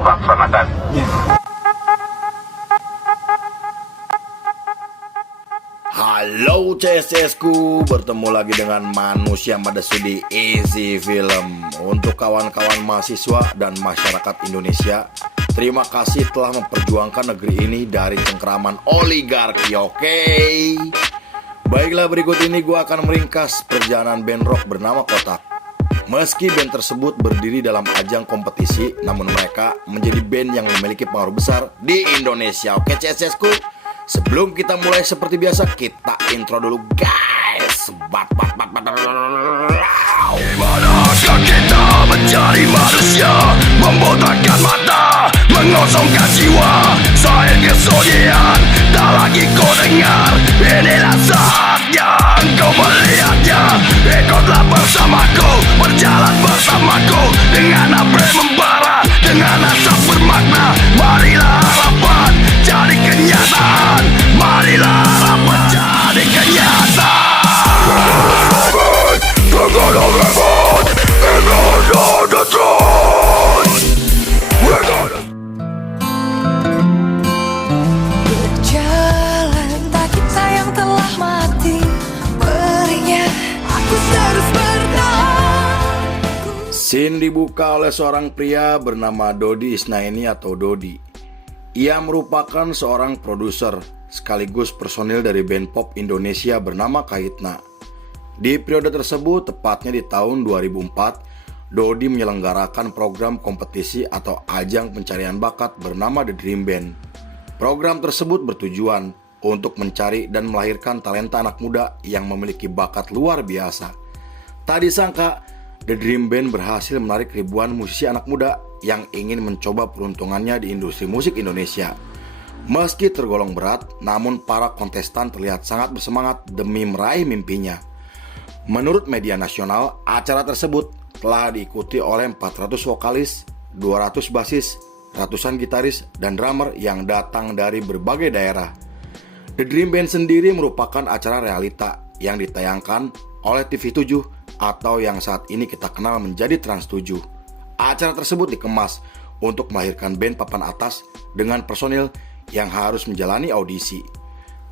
laksanakan. Halo CSS-ku, bertemu lagi dengan manusia pada studi Easy Film. Untuk kawan-kawan mahasiswa dan masyarakat Indonesia, terima kasih telah memperjuangkan negeri ini dari cengkeraman oligarki, oke? Baiklah, berikut ini gue akan meringkas perjalanan band rock bernama Kotak. Meski band tersebut berdiri dalam ajang kompetisi, namun mereka menjadi band yang memiliki pengaruh besar di Indonesia. Oke CSS-ku, sebelum kita mulai seperti biasa, kita intro dulu guys. Dimanakah kita mencari manusia, membotakkan mata, mengosongkan jiwa, saya kesunyian, tak lagi kau dengar. Inilah saatnya engkau melihatnya. Ikutlah bersamaku, berjalan bersamaku, dengan apa yang membara, dengan asap bermakna. Marilah harapan jadi kenyataan, marilah harapan jadi kenyataan. We're gonna revolt, we're gonna the throne. We're gonna berjalan tak kita yang telah mati, berinya aku terus bertahan. Scene dibuka oleh seorang pria bernama Dodi Isnaini atau Dodi. Ia merupakan seorang produser sekaligus personil dari band pop Indonesia bernama Kahitna. Di periode tersebut, tepatnya di tahun 2004, Dodi menyelenggarakan program kompetisi atau ajang pencarian bakat bernama The Dream Band. Program tersebut bertujuan untuk mencari dan melahirkan talenta anak muda yang memiliki bakat luar biasa. Tak disangka, The Dream Band berhasil menarik ribuan musisi anak muda yang ingin mencoba peruntungannya di industri musik Indonesia. Meski tergolong berat, namun para kontestan terlihat sangat bersemangat demi meraih mimpinya. Menurut media nasional, acara tersebut telah diikuti oleh 400 vokalis, 200 basis, ratusan gitaris, dan drummer yang datang dari berbagai daerah. The Dream Band sendiri merupakan acara realita yang ditayangkan oleh TV7 atau yang saat ini kita kenal menjadi Trans 7. Acara tersebut dikemas untuk melahirkan band papan atas dengan personil yang harus menjalani audisi.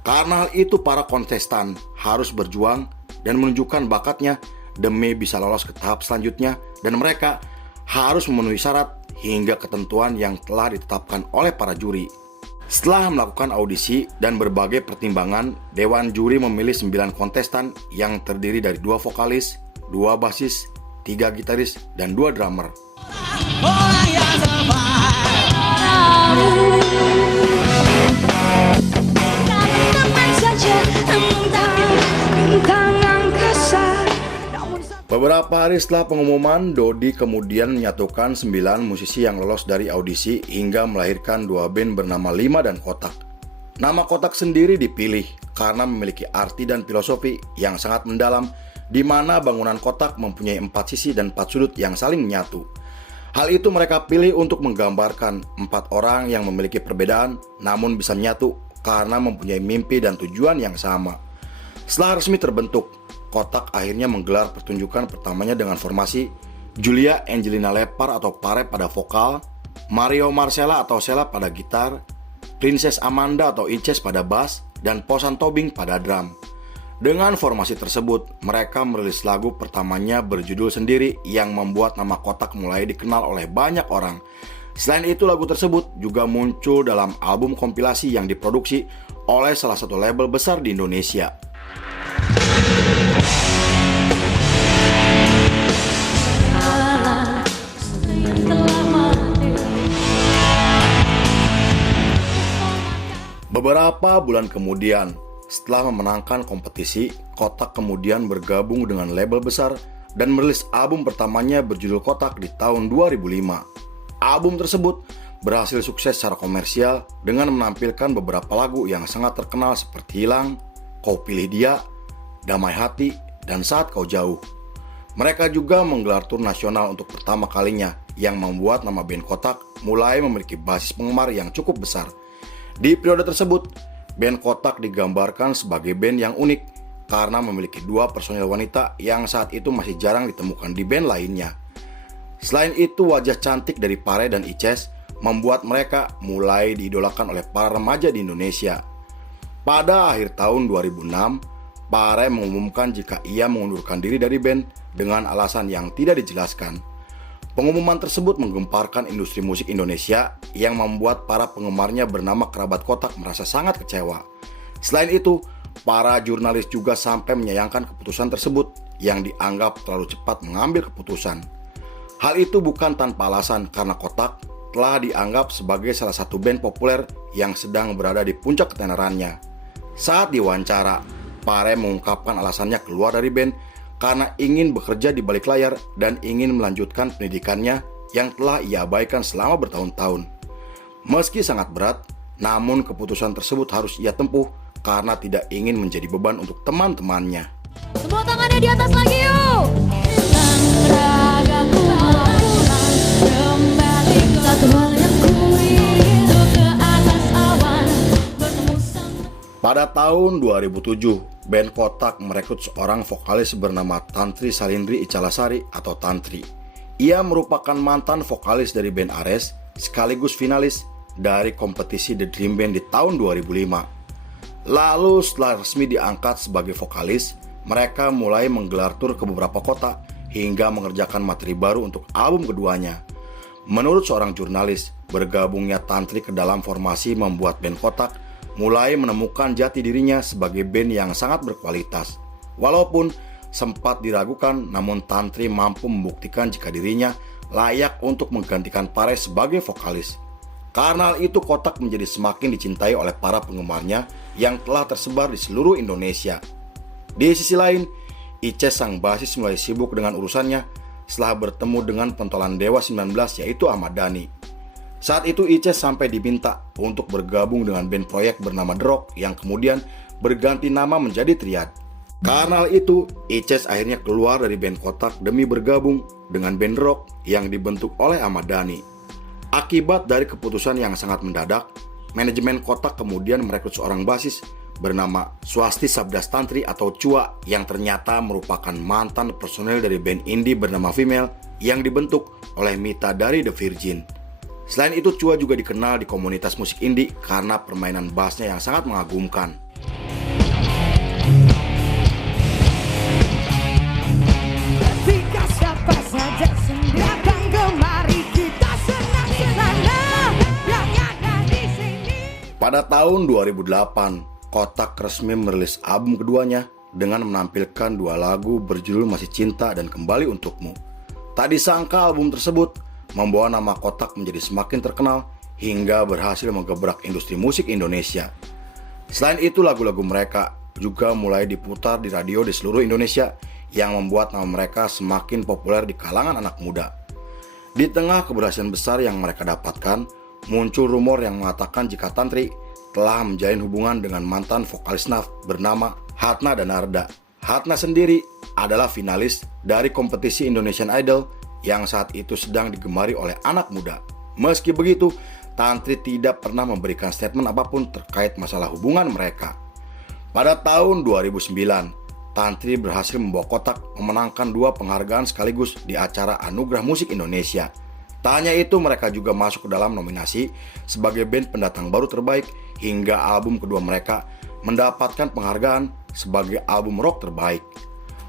Karena hal itu, para kontestan harus berjuang dan menunjukkan bakatnya demi bisa lolos ke tahap selanjutnya, dan mereka harus memenuhi syarat hingga ketentuan yang telah ditetapkan oleh para juri. Setelah melakukan audisi dan berbagai pertimbangan, Dewan Juri memilih 9 kontestan yang terdiri dari 2 vokalis, 2 basis, 3 gitaris, dan 2 drummer. Beberapa hari setelah pengumuman, Dodi kemudian menyatukan 9 musisi yang lolos dari audisi hingga melahirkan 2 band bernama Lima dan Kotak. Nama Kotak sendiri dipilih karena memiliki arti dan filosofi yang sangat mendalam, di mana bangunan kotak mempunyai 4 sisi dan 4 sudut yang saling menyatu. Hal itu mereka pilih untuk menggambarkan 4 orang yang memiliki perbedaan namun bisa menyatu karena mempunyai mimpi dan tujuan yang sama. Setelah resmi terbentuk, Kotak akhirnya menggelar pertunjukan pertamanya dengan formasi Julia Angelina Lepar atau Pare pada vokal, Mario Marcella atau Sela pada gitar, Princess Amanda atau Ices pada bass, dan Posan Tobing pada drum. Dengan formasi tersebut, mereka merilis lagu pertamanya berjudul sendiri yang membuat nama Kotak mulai dikenal oleh banyak orang. Selain itu, lagu tersebut juga muncul dalam album kompilasi yang diproduksi oleh salah satu label besar di Indonesia. Beberapa bulan kemudian, setelah memenangkan kompetisi, Kotak kemudian bergabung dengan label besar dan merilis album pertamanya berjudul Kotak di tahun 2005. Album tersebut berhasil sukses secara komersial dengan menampilkan beberapa lagu yang sangat terkenal seperti Hilang, Kau Pilih Dia, Damai Hati, dan Saat Kau Jauh. Mereka juga menggelar tur nasional untuk pertama kalinya yang membuat nama band Kotak mulai memiliki basis penggemar yang cukup besar. Di periode tersebut, band Kotak digambarkan sebagai band yang unik karena memiliki 2 personil wanita yang saat itu masih jarang ditemukan di band lainnya. Selain itu, wajah cantik dari Pare dan Ices membuat mereka mulai diidolakan oleh para remaja di Indonesia. Pada akhir tahun 2006, Pare mengumumkan jika ia mengundurkan diri dari band dengan alasan yang tidak dijelaskan. Pengumuman tersebut menggemparkan industri musik Indonesia yang membuat para penggemarnya bernama Kerabat Kotak merasa sangat kecewa. Selain itu, para jurnalis juga sampai menyayangkan keputusan tersebut yang dianggap terlalu cepat mengambil keputusan. Hal itu bukan tanpa alasan karena Kotak telah dianggap sebagai salah satu band populer yang sedang berada di puncak ketenarannya. Saat diwawancara, Pare mengungkapkan alasannya keluar dari band karena ingin bekerja di balik layar dan ingin melanjutkan pendidikannya yang telah ia abaikan selama bertahun-tahun. Meski sangat berat, namun keputusan tersebut harus ia tempuh karena tidak ingin menjadi beban untuk teman-temannya. Semua tangannya di atas lagi yuk. Hilang ragaku mau pulang kembali. Satu hal yang ku rindu ke atas awan bertemu sama. Pada tahun 2007, band Kotak merekrut seorang vokalis bernama Tantri Salindri Icalasari atau Tantri. Ia merupakan mantan vokalis dari band Ares sekaligus finalis dari kompetisi The Dream Band di tahun 2005. Lalu setelah resmi diangkat sebagai vokalis, mereka mulai menggelar tur ke beberapa kota hingga mengerjakan materi baru untuk album keduanya. Menurut seorang jurnalis, bergabungnya Tantri ke dalam formasi membuat band Kotak mulai menemukan jati dirinya sebagai band yang sangat berkualitas. Walaupun sempat diragukan, namun Tantri mampu membuktikan jika dirinya layak untuk menggantikan Pare sebagai vokalis. Karena hal itu, Kotak menjadi semakin dicintai oleh para penggemarnya yang telah tersebar di seluruh Indonesia. Di sisi lain, Ices sang basis mulai sibuk dengan urusannya setelah bertemu dengan pentolan Dewa 19 yaitu Ahmad Dhani. Saat itu Ices sampai diminta untuk bergabung dengan band proyek bernama The Rock yang kemudian berganti nama menjadi Triad. Karena hal itu, Ices akhirnya keluar dari band Kotak demi bergabung dengan band The Rock yang dibentuk oleh Ahmad Dhani. Akibat dari keputusan yang sangat mendadak, manajemen Kotak kemudian merekrut seorang basis bernama Swasti Sabdas Tantri atau Cua yang ternyata merupakan mantan personel dari band indie bernama Female yang dibentuk oleh Mita dari The Virgin. Selain itu, Cua juga dikenal di komunitas musik indie karena permainan bassnya yang sangat mengagumkan. Ketika siapa saja datang kemari kita senang-senang yang ada di sini. Pada tahun 2008, Kotak resmi merilis album keduanya dengan menampilkan dua lagu berjudul Masih Cinta dan Kembali Untukmu. Tak disangka album tersebut membawa nama Kotak menjadi semakin terkenal hingga berhasil menggebrak industri musik Indonesia. Selain itu, lagu-lagu mereka juga mulai diputar di radio di seluruh Indonesia yang membuat nama mereka semakin populer di kalangan anak muda. Di tengah keberhasilan besar yang mereka dapatkan, muncul rumor yang mengatakan jika Tantri telah menjalin hubungan dengan mantan vokalis NAF bernama Hatna Danarda. Hatna sendiri adalah finalis dari kompetisi Indonesian Idol yang saat itu sedang digemari oleh anak muda. Meski begitu, Tantri tidak pernah memberikan statement apapun terkait masalah hubungan mereka. Pada tahun 2009, Tantri berhasil membawa Kotak memenangkan 2 penghargaan sekaligus di acara Anugerah Musik Indonesia. Tak hanya itu, mereka juga masuk ke dalam nominasi sebagai band pendatang baru terbaik hingga album kedua mereka mendapatkan penghargaan sebagai album rock terbaik.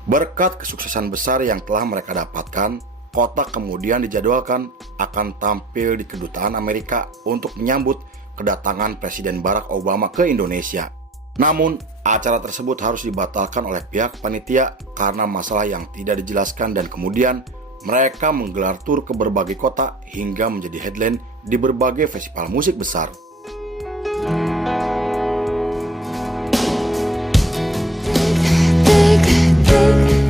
Berkat kesuksesan besar yang telah mereka dapatkan, Kotak kemudian dijadwalkan akan tampil di kedutaan Amerika untuk menyambut kedatangan Presiden Barack Obama ke Indonesia. Namun, acara tersebut harus dibatalkan oleh pihak panitia karena masalah yang tidak dijelaskan dan kemudian mereka menggelar tur ke berbagai kota hingga menjadi headline di berbagai festival musik besar.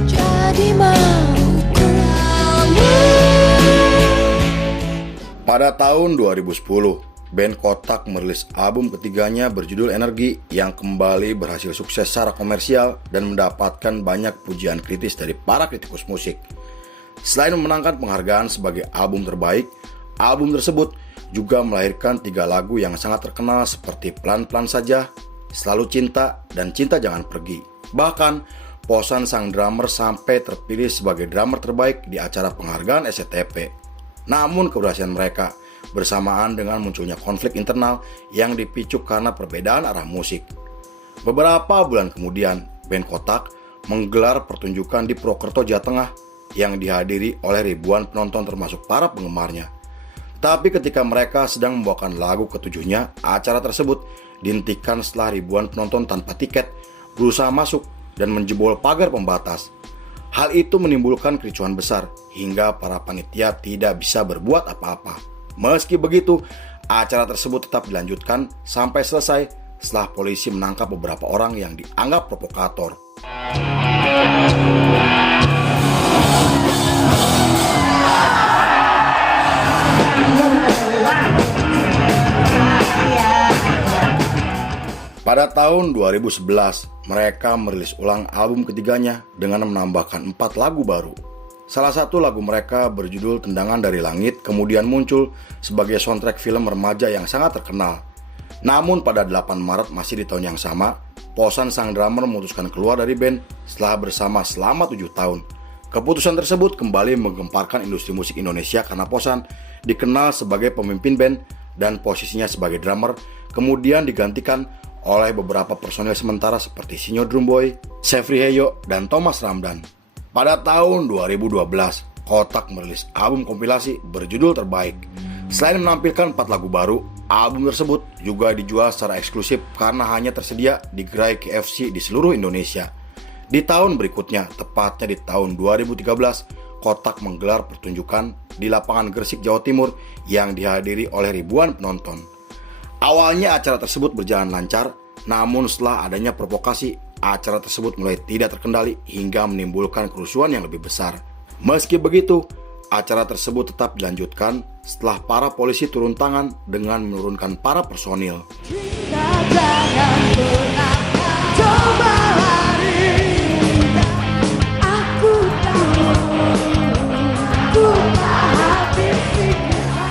Jadi mauku. Pada tahun 2010, band Kotak merilis album ketiganya berjudul Energi yang kembali berhasil sukses secara komersial dan mendapatkan banyak pujian kritis dari para kritikus musik. Selain memenangkan penghargaan sebagai album terbaik, album tersebut juga melahirkan 3 lagu yang sangat terkenal seperti Pelan-Pelan Saja, Selalu Cinta, dan Cinta Jangan Pergi. Bahkan, Posan sang drummer sampai terpilih sebagai drummer terbaik di acara penghargaan SCTV. Namun keberhasilan mereka bersamaan dengan munculnya konflik internal yang dipicu karena perbedaan arah musik. Beberapa bulan kemudian, band Kotak menggelar pertunjukan di Purwokerto, Jawa Tengah yang dihadiri oleh ribuan penonton termasuk para penggemarnya. Tapi ketika mereka sedang membawakan lagu ketujuhnya, acara tersebut dihentikan setelah ribuan penonton tanpa tiket berusaha masuk dan menjebol pagar pembatas. Hal itu menimbulkan kericuhan besar hingga para panitia tidak bisa berbuat apa-apa. Meski begitu, acara tersebut tetap dilanjutkan sampai selesai setelah polisi menangkap beberapa orang yang dianggap provokator. Pada tahun 2011, mereka merilis ulang album ketiganya dengan menambahkan 4 lagu baru. Salah satu lagu mereka berjudul Tendangan dari Langit kemudian muncul sebagai soundtrack film remaja yang sangat terkenal. Namun pada 8 Maret masih di tahun yang sama, Posan sang drummer memutuskan keluar dari band setelah bersama selama 7 tahun. Keputusan tersebut kembali menggemparkan industri musik Indonesia karena Posan dikenal sebagai pemimpin band dan posisinya sebagai drummer kemudian digantikan oleh beberapa personil sementara seperti Sinyo Drumboy, Sefri Heyo, dan Thomas Ramdan. Pada tahun 2012, Kotak merilis album kompilasi berjudul Terbaik. Selain menampilkan 4 lagu baru, album tersebut juga dijual secara eksklusif karena hanya tersedia di gerai KFC di seluruh Indonesia. Di tahun berikutnya, tepatnya di tahun 2013, Kotak menggelar pertunjukan di lapangan Gresik, Jawa Timur yang dihadiri oleh ribuan penonton. Awalnya acara tersebut berjalan lancar, namun setelah adanya provokasi, acara tersebut mulai tidak terkendali hingga menimbulkan kerusuhan yang lebih besar. Meski begitu, acara tersebut tetap dilanjutkan setelah para polisi turun tangan dengan menurunkan para personil. Cinta jangan pernah coba lari. Aku tahu, ku tak habis pikir.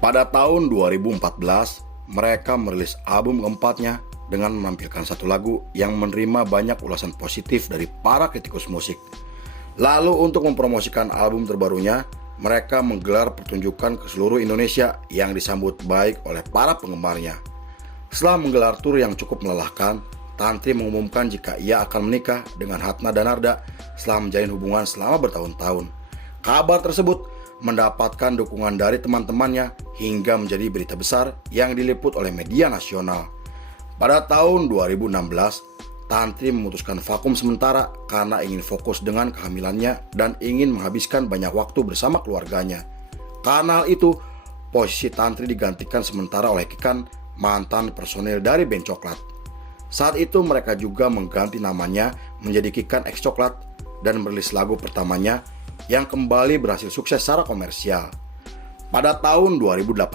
Pada tahun 2014, mereka merilis album keempatnya dengan menampilkan satu lagu yang menerima banyak ulasan positif dari para kritikus musik. Lalu untuk mempromosikan album terbarunya, mereka menggelar pertunjukan ke seluruh Indonesia yang disambut baik oleh para penggemarnya. Setelah menggelar tur yang cukup melelahkan, Tantri mengumumkan jika ia akan menikah dengan Hatna Danarda setelah menjalin hubungan selama bertahun-tahun. Kabar tersebut mendapatkan dukungan dari teman-temannya hingga menjadi berita besar yang diliput oleh media nasional. Pada tahun 2016, Tantri memutuskan vakum sementara karena ingin fokus dengan kehamilannya dan ingin menghabiskan banyak waktu bersama keluarganya. Karena hal itu, posisi Tantri digantikan sementara oleh Kikan, mantan personil dari band Coklat. Saat itu mereka juga mengganti namanya menjadi Kikan X Coklat dan merilis lagu pertamanya yang kembali berhasil sukses secara komersial. Pada tahun 2018,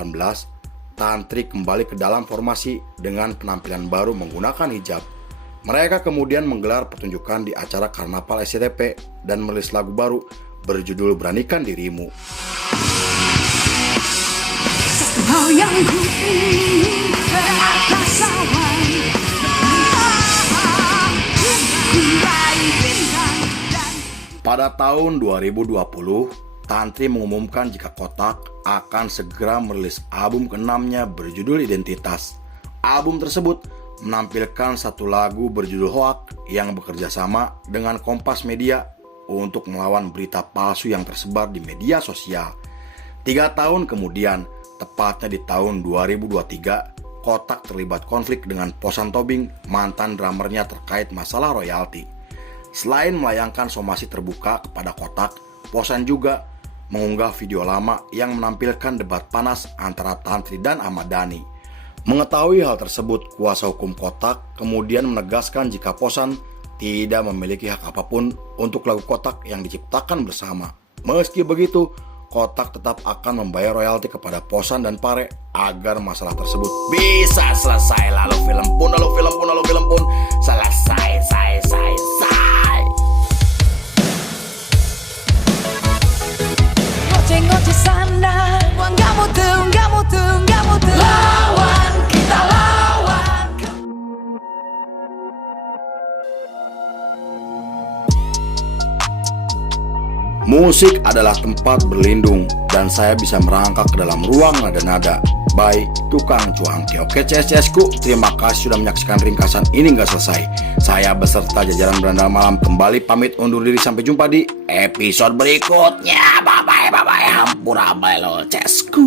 Tantri kembali ke dalam formasi dengan penampilan baru menggunakan hijab. Mereka kemudian menggelar pertunjukan di acara Karnaval SCTP dan merilis lagu baru berjudul Beranikan Dirimu. Satu hal yang ku ingin ke atas awan, ku raih bintang dan Pada tahun 2020, Tantri mengumumkan jika Kotak akan segera merilis album ke-6-nya berjudul Identitas. Album tersebut menampilkan satu lagu berjudul Hoak yang bekerja sama dengan Kompas Media untuk melawan berita palsu yang tersebar di media sosial. 3 tahun kemudian, tepatnya di tahun 2023, Kotak terlibat konflik dengan Posan Tobing, mantan drummernya terkait masalah royalti. Selain melayangkan somasi terbuka kepada Kotak, Posan juga mengunggah video lama yang menampilkan debat panas antara Tantri dan Ahmad Dhani. Mengetahui hal tersebut, kuasa hukum Kotak kemudian menegaskan jika Posan tidak memiliki hak apapun untuk lagu Kotak yang diciptakan bersama. Meski begitu, Kotak tetap akan membayar royalti kepada Posan dan Pare agar masalah tersebut bisa selesai. Lalu film pun selesai. ngoceh sana, nggak mutu. Lawan, kita lawan. Musik adalah tempat berlindung dan saya bisa merangkak ke dalam ruang nada-nada. By Tukang Cuangki. Oke CSCS-ku, terima kasih sudah menyaksikan ringkasan ini nggak selesai. Saya beserta jajaran Beranda Malam kembali pamit undur diri, sampai jumpa di episode berikutnya. Bye bye, hampura bye lo CSku.